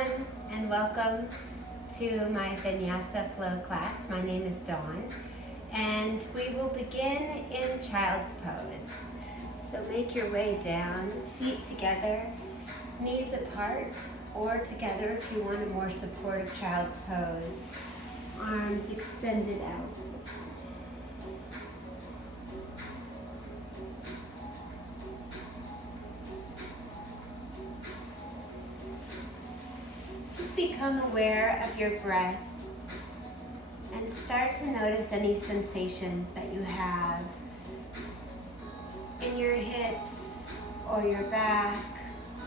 everyone, and welcome to my Vinyasa Flow class. My name is Dawn, and we will begin in Child's Pose. So make your way down, feet together, knees apart, or together if you want a more supportive Child's Pose. Arms extended out. Become aware of your breath and start to notice any sensations that you have in your hips or your back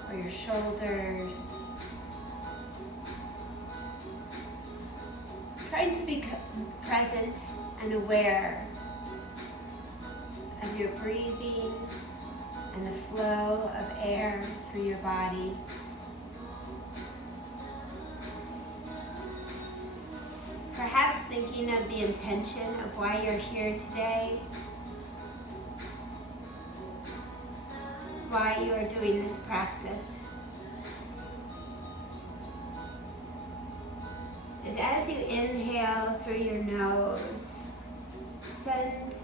or your shoulders. Trying to become present and aware of your breathing and the flow of air through your body. Perhaps thinking of the intention of why you're here today, why you are doing this practice. And as you inhale through your nose, send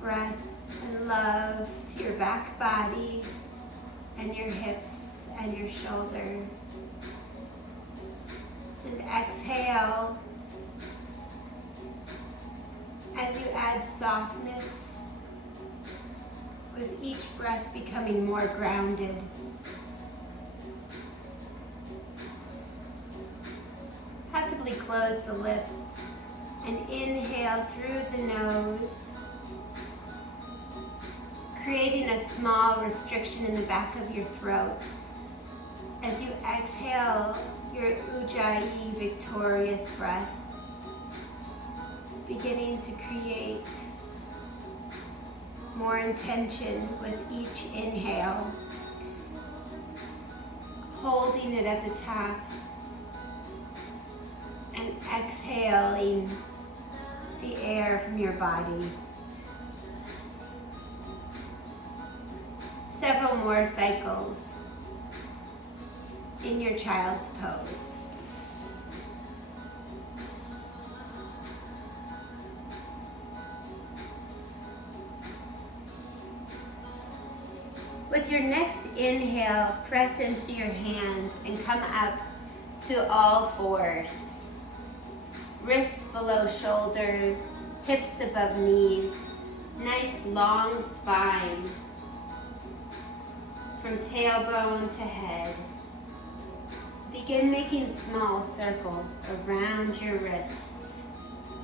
breath and love to your back body and your hips and your shoulders. And exhale as you add softness, with each breath becoming more grounded. Possibly close the lips and inhale through the nose, creating a small restriction in the back of your throat. As you exhale your Ujjayi victorious breath, beginning to create more intention with each inhale, holding it at the top and exhaling the air from your body. Several more cycles in your Child's Pose. With your next inhale, press into your hands and come up to all fours. Wrists below shoulders, hips above knees, nice long spine from tailbone to head. Begin making small circles around your wrists,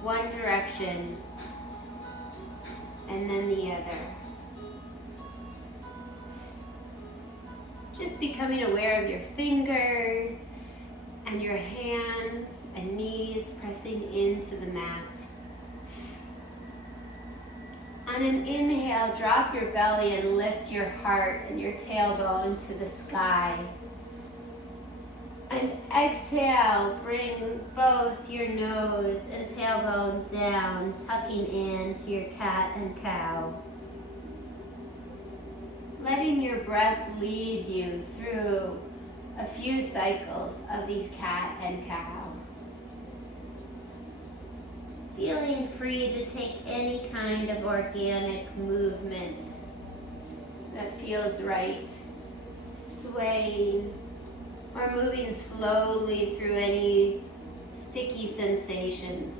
one direction and then the other. Just becoming aware of your fingers and your hands and knees pressing into the mat. On an inhale, drop your belly and lift your heart and your tailbone to the sky. And exhale, bring both your nose and tailbone down, tucking into your cat and cow. Letting your breath lead you through a few cycles of these cat and cow. Feeling free to take any kind of organic movement that feels right. Swaying or moving slowly through any sticky sensations.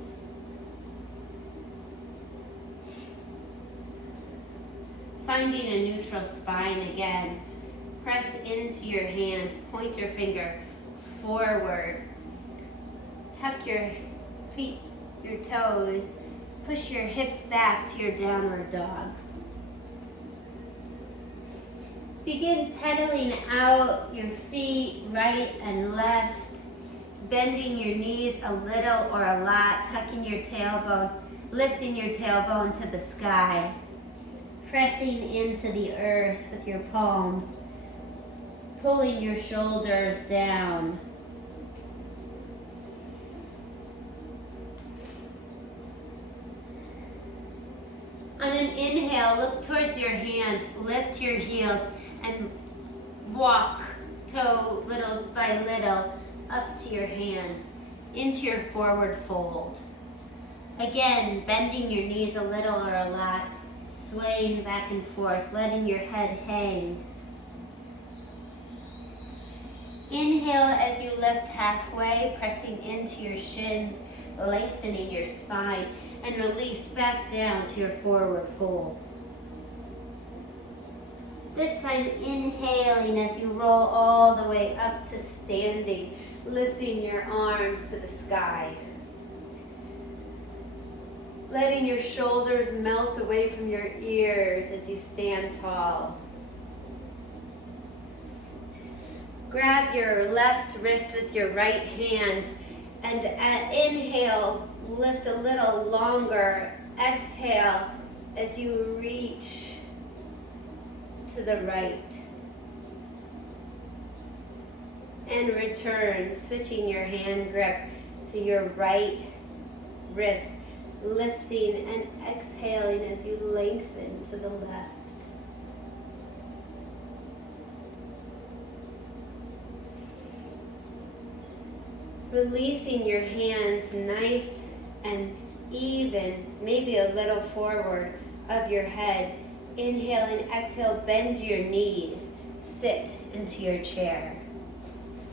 Finding a neutral spine again. Press into your hands, point your finger forward. Tuck your feet, your toes, push your hips back to your downward dog. Begin pedaling out your feet right and left, bending your knees a little or a lot, tucking your tailbone, lifting your tailbone to the sky, pressing into the earth with your palms, pulling your shoulders down. On an inhale, look towards your hands, lift your heels, and walk toe little by little up to your hands, into your forward fold. Again, bending your knees a little or a lot, swaying back and forth, letting your head hang. Inhale as you lift halfway, pressing into your shins, lengthening your spine, and release back down to your forward fold. This time, inhaling as you roll all the way up to standing, lifting your arms to the sky. Letting your shoulders melt away from your ears as you stand tall. Grab your left wrist with your right hand, and at inhale, lift a little longer. Exhale as you reach to the right. And return, switching your hand grip to your right wrist, lifting and exhaling as you lengthen to the left. Releasing your hands nice and even, maybe a little forward of your head. Inhale and exhale, bend your knees, sit into your chair.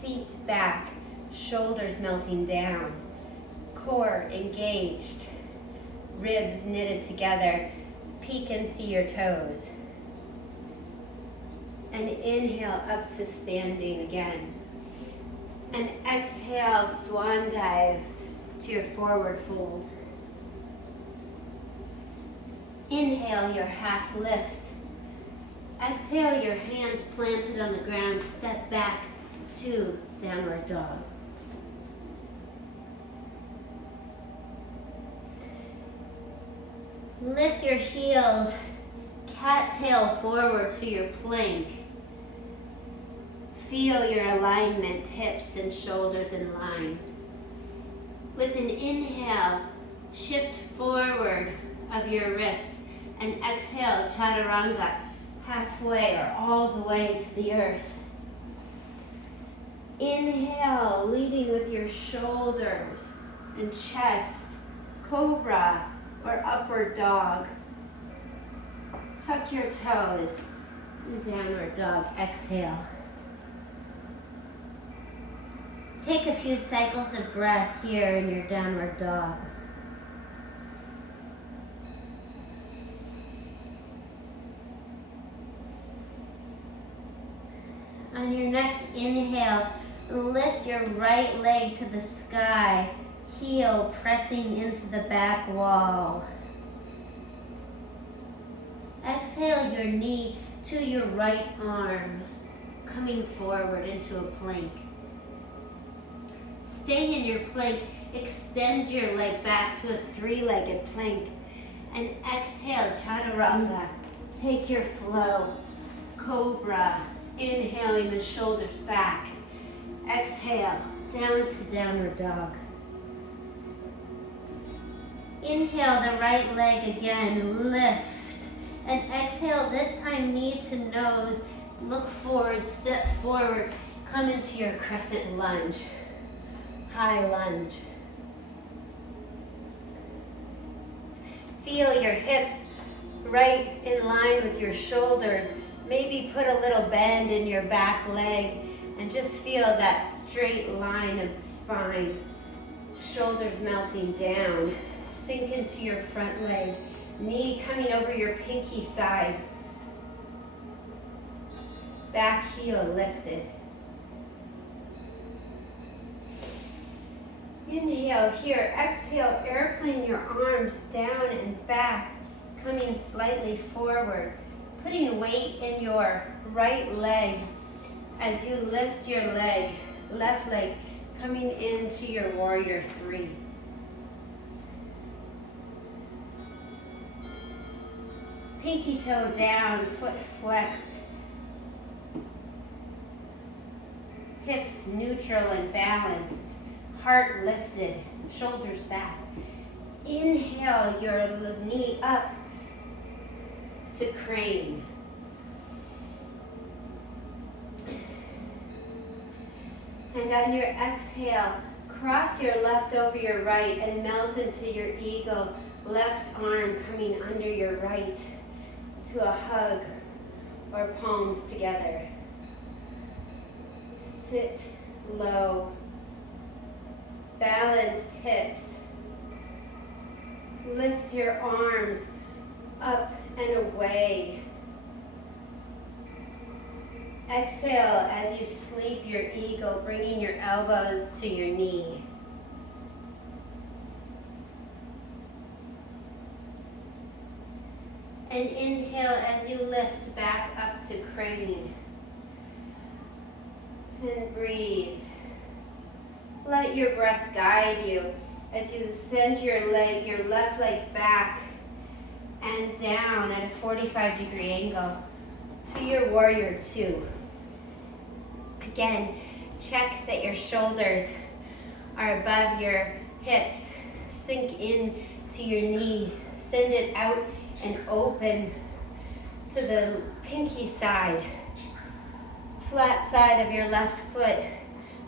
Seat back, shoulders melting down, core engaged, ribs knitted together, peek and see your toes. And inhale up to standing again. And exhale, swan dive to your forward fold. Inhale your half lift. Exhale your hands planted on the ground, step back to downward dog. Lift your heels, cattail forward to your plank. Feel your alignment, hips and shoulders in line. With an inhale, shift forward of your wrists and exhale, chaturanga, halfway or all the way to the earth. Inhale, leading with your shoulders and chest, cobra or upward dog. Tuck your toes, downward dog, exhale. Take a few cycles of breath here in your downward dog. On your next inhale, lift your right leg to the sky, heel pressing into the back wall. Exhale your knee to your right arm, coming forward into a plank. Stay in your plank, extend your leg back to a three-legged plank, and exhale, chaturanga. Take your flow, cobra, inhaling the shoulders back. Exhale, down to downward dog. Inhale the right leg again, lift, and exhale, this time knee to nose, look forward, step forward, come into your crescent lunge. High lunge. Feel your hips right in line with your shoulders. Maybe put a little bend in your back leg and just feel that straight line of the spine. Shoulders melting down. Sink into your front leg. Knee coming over your pinky side. Back heel lifted. Inhale here, exhale, airplane your arms down and back, coming slightly forward, putting weight in your right leg as you lift your leg, left leg, coming into your warrior three. Pinky toe down, foot flexed, hips neutral and balanced. Heart lifted, shoulders back. Inhale your knee up to crane. And on your exhale, cross your left over your right and melt into your eagle. Left arm coming under your right to a hug or palms together. Sit low. Balanced hips. Lift your arms up and away. Exhale as you sleep your eagle, bringing your elbows to your knee. And inhale as you lift back up to crane. And breathe. Let your breath guide you as you send your left leg back and down at a 45-degree angle to your warrior two. Again, check that your shoulders are above your hips. Sink in to your knee. Send it out and open to the pinky side. Flat side of your left foot.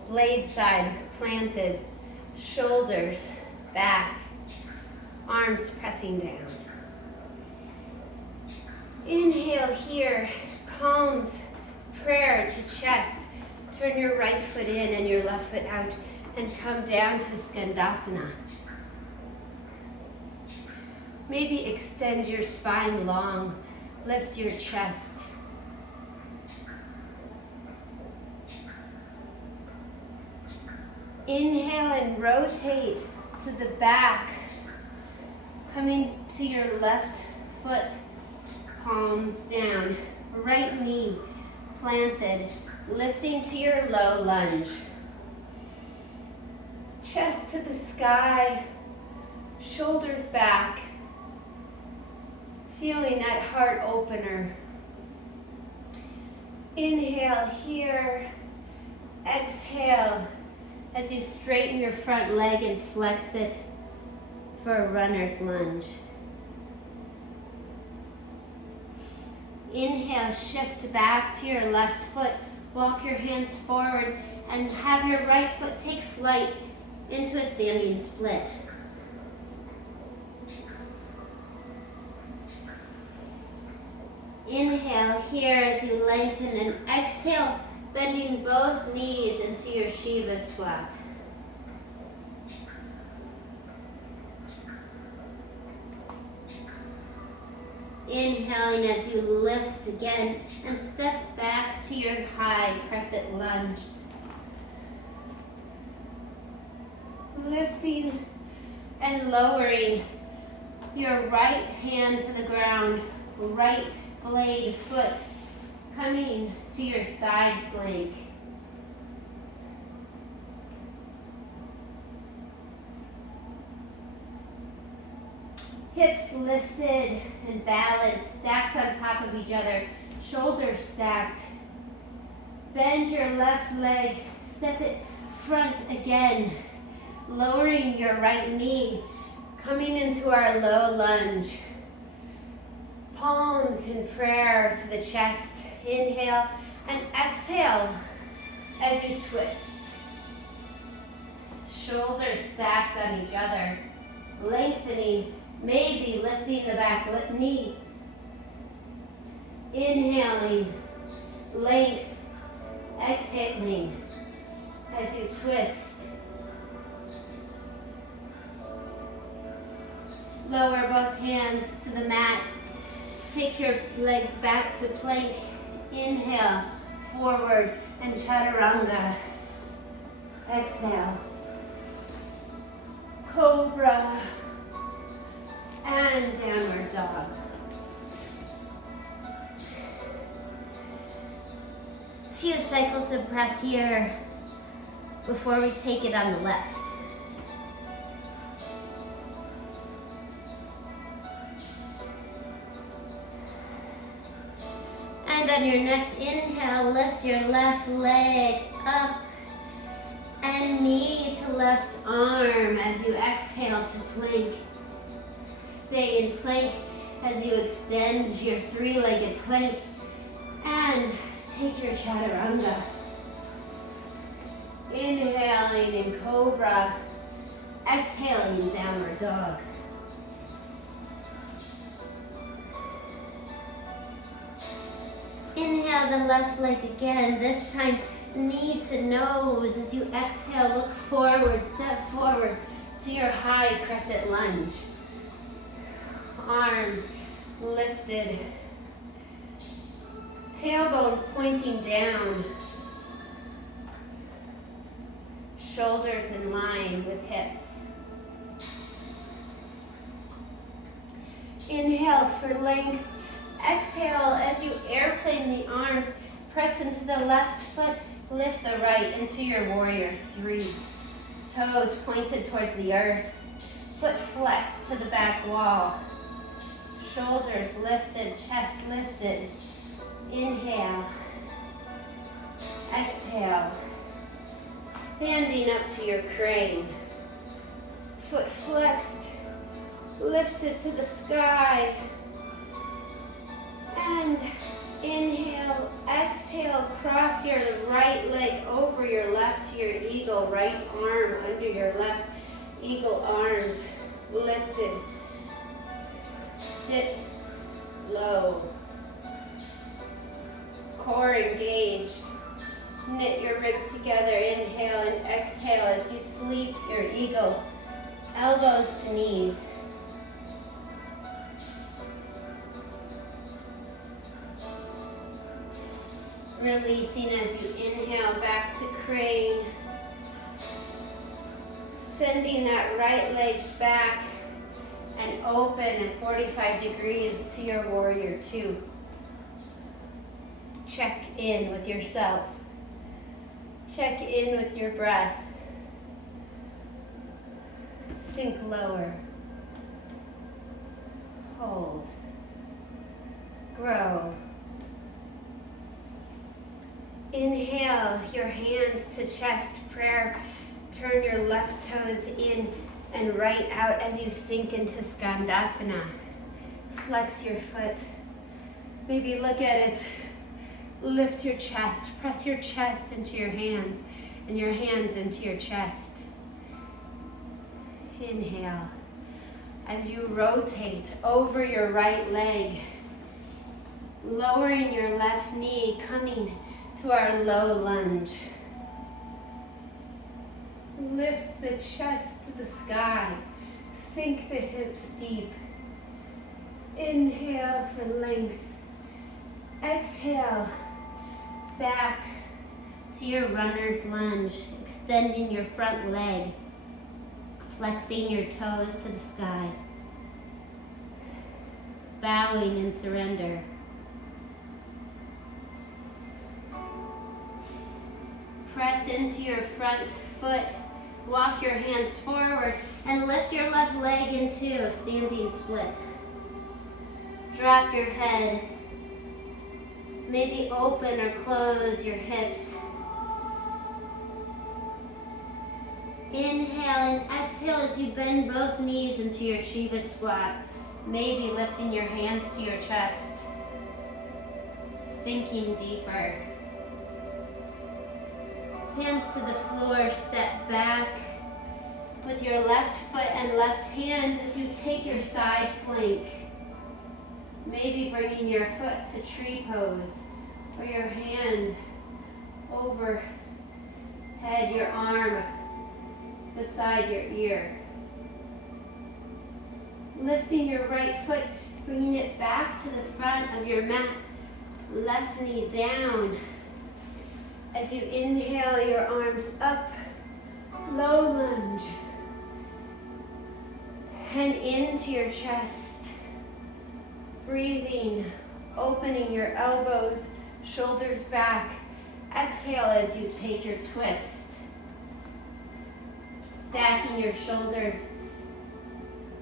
Blade side planted. Shoulders back. Arms pressing down. Inhale here. Palms, prayer to chest. Turn your right foot in and your left foot out and come down to Skandasana. Maybe extend your spine long, lift your chest. Inhale and rotate to the back, coming to your left foot, palms down, right knee planted, lifting to your low lunge. Chest to the sky, shoulders back, feeling that heart opener. Inhale here, exhale as you straighten your front leg and flex it for a runner's lunge. Inhale, shift back to your left foot. Walk your hands forward and have your right foot take flight into a standing split. Inhale here as you lengthen and exhale, bending both knees into your Shiva squat. Inhaling as you lift again and step back to your high crescent lunge. Lifting and lowering your right hand to the ground, right blade foot coming to your side plank. Hips lifted and balanced, stacked on top of each other, shoulders stacked. Bend your left leg, step it front again, lowering your right knee, coming into our low lunge. Palms in prayer to the chest. Inhale and exhale as you twist. Shoulders stacked on each other, lengthening, maybe lifting the back knee. Inhaling, length, exhaling as you twist. Lower both hands to the mat. Take your legs back to plank. Inhale, forward and chaturanga. Exhale. Cobra and downward dog. A few cycles of breath here before we take it on the left. And on your next inhale, lift your left leg up and knee to left arm as you exhale to plank. Stay in plank as you extend your three-legged plank and take your chaturanga. Inhaling in cobra. Exhaling in downward dog. Inhale the left leg again. This time, knee to nose. As you exhale, look forward, step forward to your high crescent lunge. Arms lifted. Tailbone pointing down. Shoulders in line with hips. Inhale for length. Exhale as you airplane the arms. Press into the left foot. Lift the right into your warrior three. Toes pointed towards the earth. Foot flexed to the back wall. Shoulders lifted, chest lifted. Inhale. Exhale. Standing up to your crane. Foot flexed. Lifted to the sky. And inhale, exhale, cross your right leg over your left to your eagle. Right arm under your left eagle arms lifted. Sit low. Core engaged. Knit your ribs together. Inhale and exhale as you sleep your eagle. Elbows to knees. Releasing as you inhale back to crane. Sending that right leg back and open at 45 degrees to your warrior two. Check in with yourself. Check in with your breath. Sink lower. Hold. Grow. Inhale your hands to chest prayer. Turn your left toes in and right out as you sink into Skandasana. Flex your foot. Maybe look at it. Lift your chest. Press your chest into your hands and your hands into your chest. Inhale. As you rotate over your right leg, lowering your left knee, coming to our low lunge. Lift the chest to the sky. Sink the hips deep. Inhale for length. Exhale back to your runner's lunge, extending your front leg, flexing your toes to the sky, bowing in surrender. Press into your front foot, walk your hands forward, and lift your left leg into a standing split. Drop your head. Maybe open or close your hips. Inhale and exhale as you bend both knees into your Shiva squat. Maybe lifting your hands to your chest. Sinking deeper. Hands to the floor, step back with your left foot and left hand as you take your side plank. Maybe bringing your foot to tree pose or your hand overhead, your arm beside your ear. Lifting your right foot, bringing it back to the front of your mat. Left knee down. As you inhale, your arms up, low lunge, and into your chest. Breathing, opening your elbows, shoulders back. Exhale as you take your twist. Stacking your shoulders,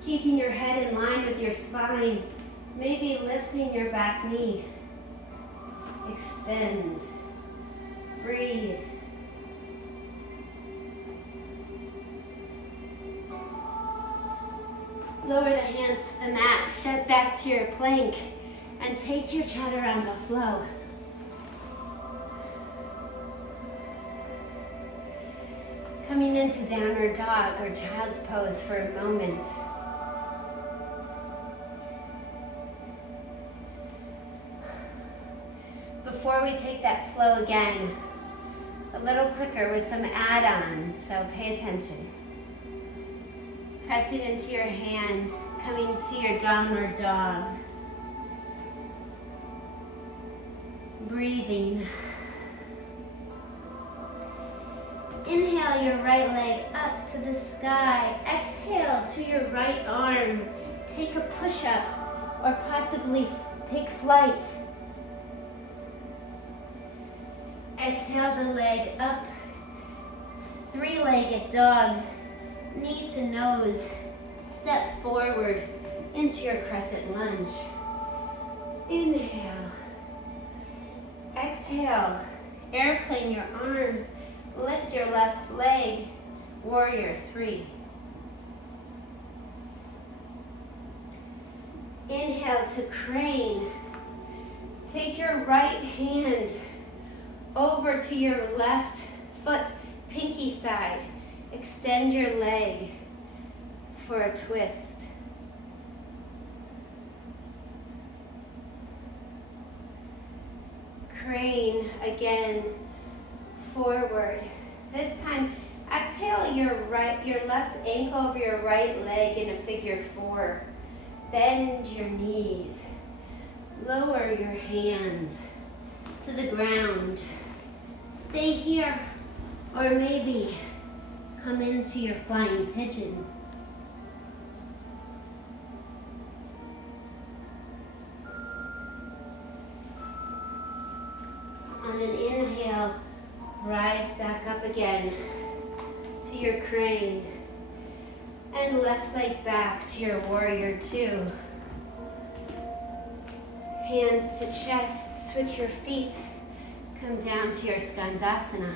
keeping your head in line with your spine. Maybe lifting your back knee. Extend. Breathe. Lower the hands to the mat, step back to your plank, and take your chaturanga flow. Coming into downward dog or child's pose for a moment. Before we take that flow again, a little quicker with some add-ons, so pay attention. Pressing into your hands, coming to your downward dog. Breathing. Inhale your right leg up to the sky. Exhale to your right arm. Take a push-up or possibly take flight. Exhale the leg up. Three-legged dog. Knee to nose. Step forward into your crescent lunge. Inhale. Exhale. Airplane your arms. Lift your left leg, warrior 3. Inhale to crane. Take your right hand over to your left foot, pinky side. Extend your leg for a twist. Crane again. Forward. This time, exhale your left ankle over your right leg in a figure 4. Bend your knees. Lower your hands to the ground. Stay here, or maybe come into your flying pigeon. On an inhale, rise back up again to your crane and left leg back to your warrior 2. Hands to chest, switch your feet, come down to your Skandasana.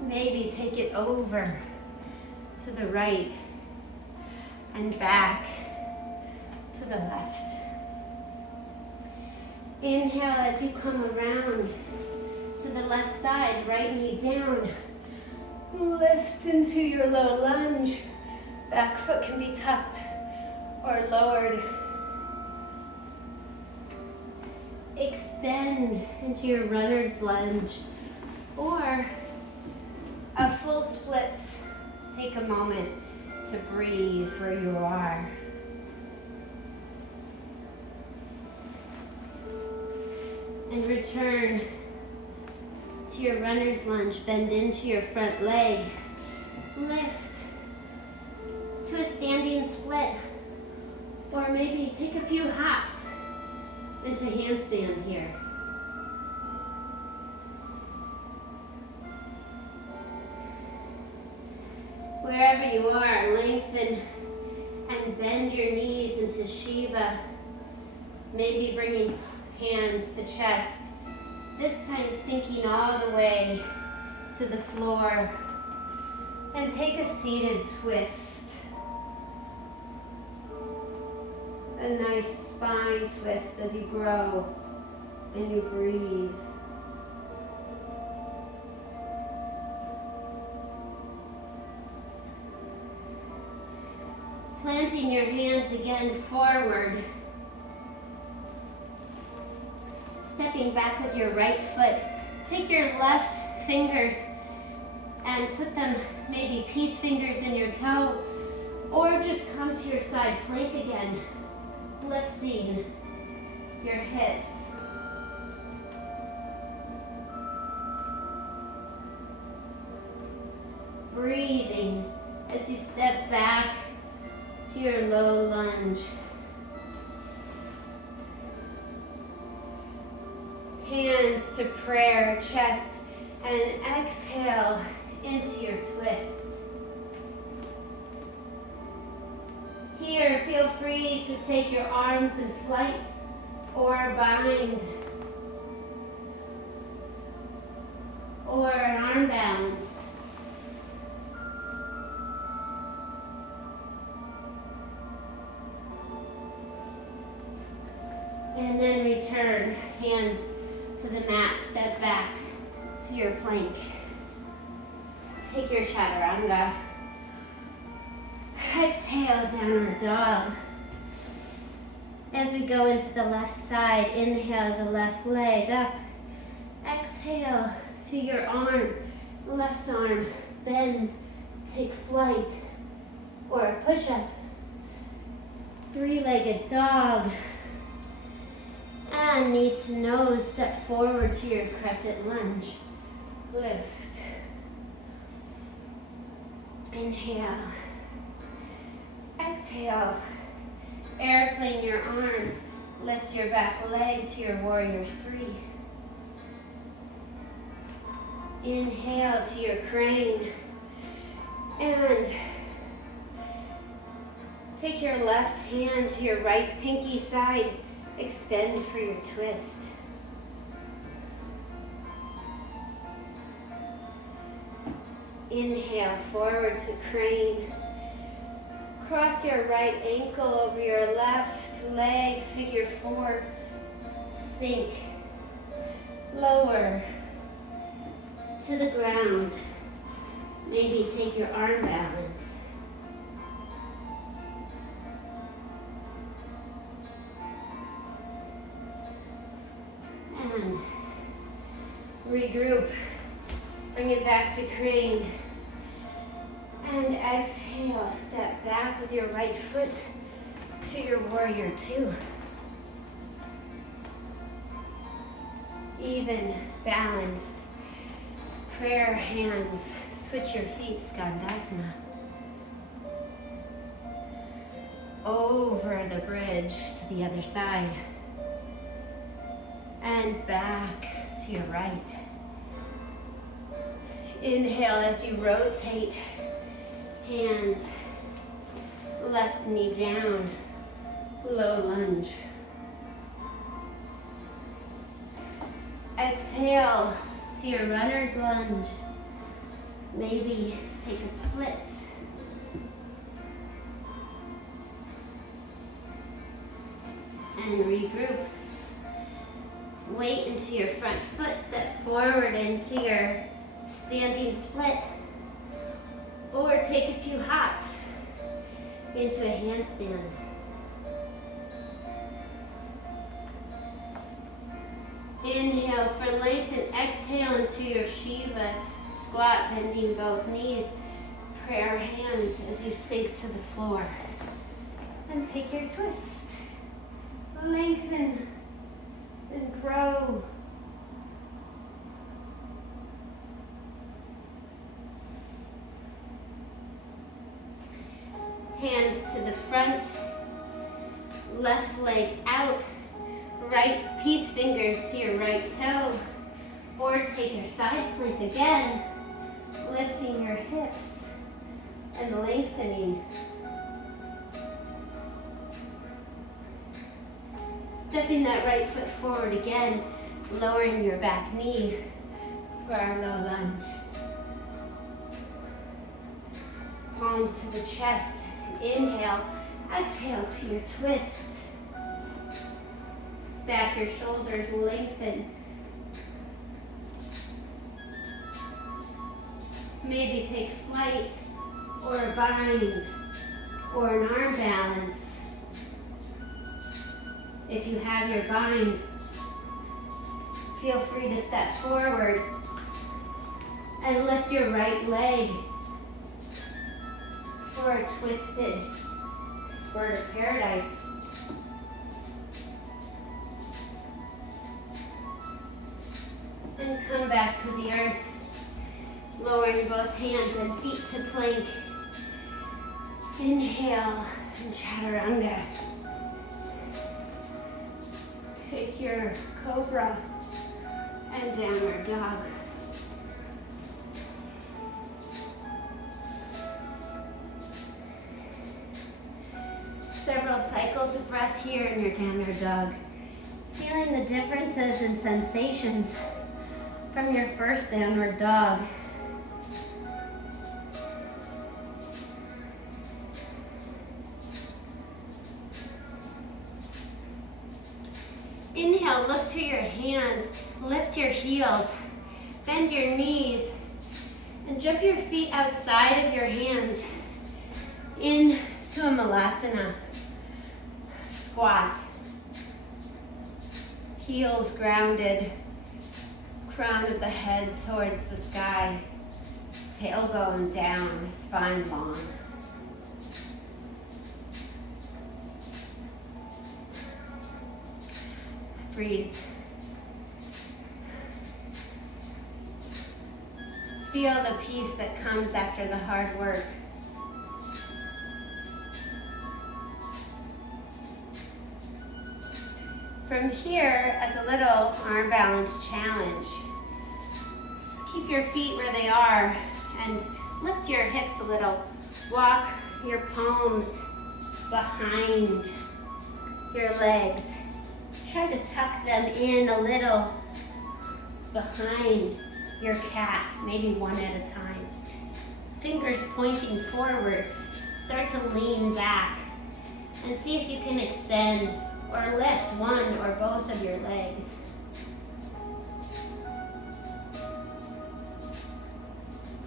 Maybe take it over to the right and back to the left. Inhale as you come around to the left side, right knee down. Lift into your low lunge. Back foot can be tucked or lowered. Extend into your runner's lunge or a full splits. Take a moment to breathe where you are. And return to your runner's lunge. Bend into your front leg. Lift to a standing split. Or maybe take a few hops into handstand here. Wherever you are, lengthen and bend your knees into Shiva. Maybe bringing hands to chest. This time sinking all the way to the floor. And take a seated twist. A nice spine twist as you grow and you breathe. Planting your hands again forward. Stepping back with your right foot. Take your left fingers and put them, maybe peace fingers in your toe, or just come to your side plank again, lifting your hips. Breathing as you step back to your low lunge. Hands to prayer, chest, and exhale into your twist. Here, feel free to take your arms in flight or bind or an arm balance. And then return, hands to the mat, step back to your plank. Take your chaturanga. Exhale, downward dog. As we go into the left side, inhale the left leg up. Exhale to your arm, left arm bends, take flight or a push-up. Three-legged dog. And knee to nose, step forward to your crescent lunge. Lift. Inhale. Exhale. Airplane your arms. Lift your back leg to your warrior three. Inhale to your crane. And take your left hand to your right pinky side. Extend for your twist. Inhale, forward to crane. Cross your right ankle over your left leg, figure four. Sink. Lower to the ground. Maybe take your arm balance. And regroup. Bring it back to crane. And exhale, step back with your right foot to your warrior two. Even, balanced. Prayer hands. Switch your feet, Skandasana. Over the bridge to the other side. And back to your right. Inhale as you rotate. Hands, left knee down, low lunge. Exhale to your runner's lunge. Maybe take a split. And regroup. Weight into your front foot, step forward into your standing split. Or take a few hops into a handstand. Inhale for length and exhale into your Shiva squat, bending both knees. Prayer hands as you sink to the floor. And take your twist. Lengthen and grow. Hands to the front, left leg out, right peace fingers to your right toe, or take your side plank again, lifting your hips and lengthening. Stepping that right foot forward again, lowering your back knee for our low lunge. Palms to the chest. Inhale, exhale to your twist. Stack your shoulders, lengthen. Maybe take flight or a bind or an arm balance. If you have your bind, feel free to step forward and lift your right leg for a twisted bird of paradise. And come back to the earth, lowering both hands and feet to plank. Inhale and chaturanga. Take your cobra and downward dog. Several cycles of breath here in your downward dog. Feeling the differences in sensations from your first downward dog. Inhale, look to your hands, lift your heels, bend your knees, And jump your feet outside of your hands into a Malasana squat. Heels grounded, crown of the head towards the sky, tailbone down, spine long. Breathe. Feel the peace that comes after the hard work. From here, as a little arm balance challenge, keep your feet where they are and lift your hips a little. Walk your palms behind your legs. Try to tuck them in a little behind your calf, maybe one at a time. Fingers pointing forward. Start to lean back and see if you can extend or lift one or both of your legs.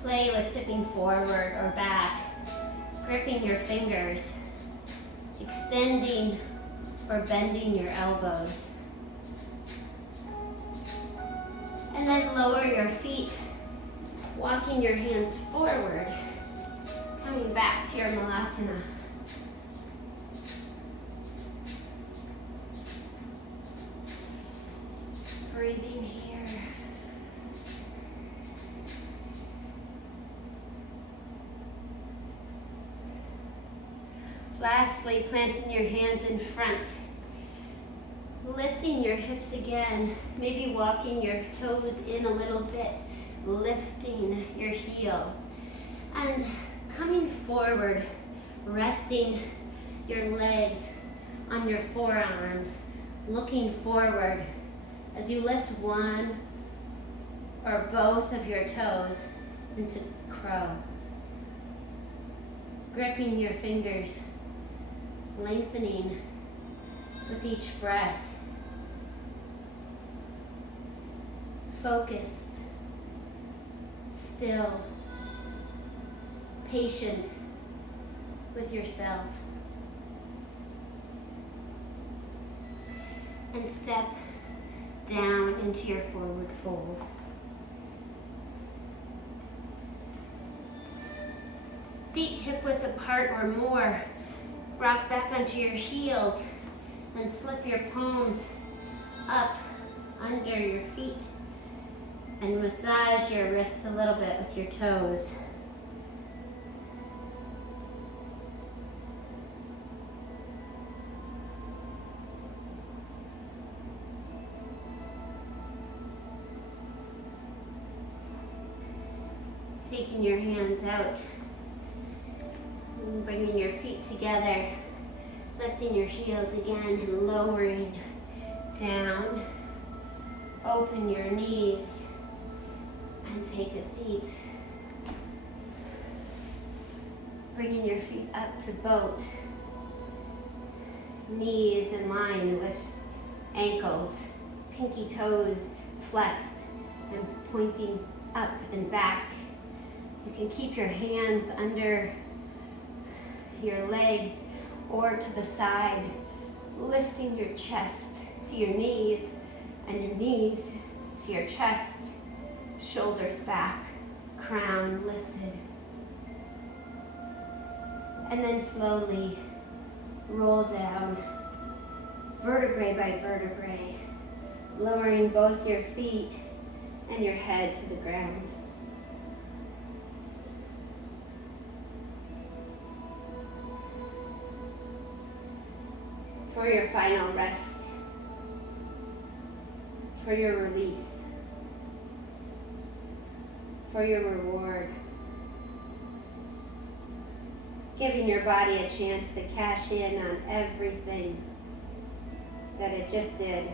Play with tipping forward or back, gripping your fingers, extending or bending your elbows. And then lower your feet, walking your hands forward, coming back to your Malasana. Breathing here. Lastly, planting your hands in front. Lifting your hips again, maybe walking your toes in a little bit, lifting your heels, and coming forward, resting your legs on your forearms, looking forward as you lift one or both of your toes into crow. Gripping your fingers, lengthening with each breath. Focused, still, patient with yourself. And step down into your forward fold. Feet hip width apart or more. Rock back onto your heels and slip your palms up under your feet and massage your wrists a little bit with your toes. Taking your hands out, and bringing your feet together, lifting your heels again and lowering down. Open your knees and take a seat. Bringing your feet up to boat. Knees in line with ankles, pinky toes flexed and pointing up and back. You can keep your hands under your legs or to the side, lifting your chest to your knees and your knees to your chest, shoulders back, crown lifted. And then slowly roll down, vertebrae by vertebrae, lowering both your feet and your head to the ground. For your final rest, for your release, for your reward, giving your body a chance to cash in on everything that it just did,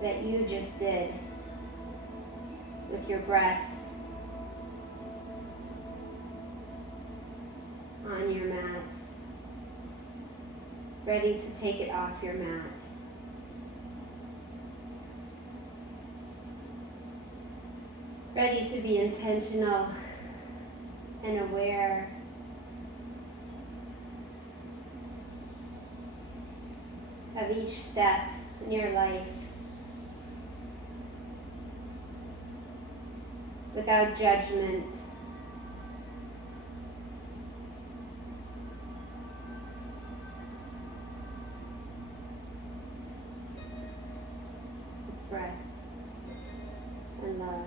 that you just did with your breath on your mat, ready to take it off your mat. Ready to be intentional and aware of each step in your life without judgment. With breath and love.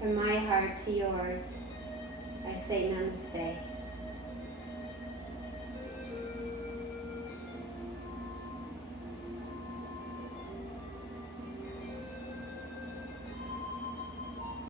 From my heart to yours, I say namaste.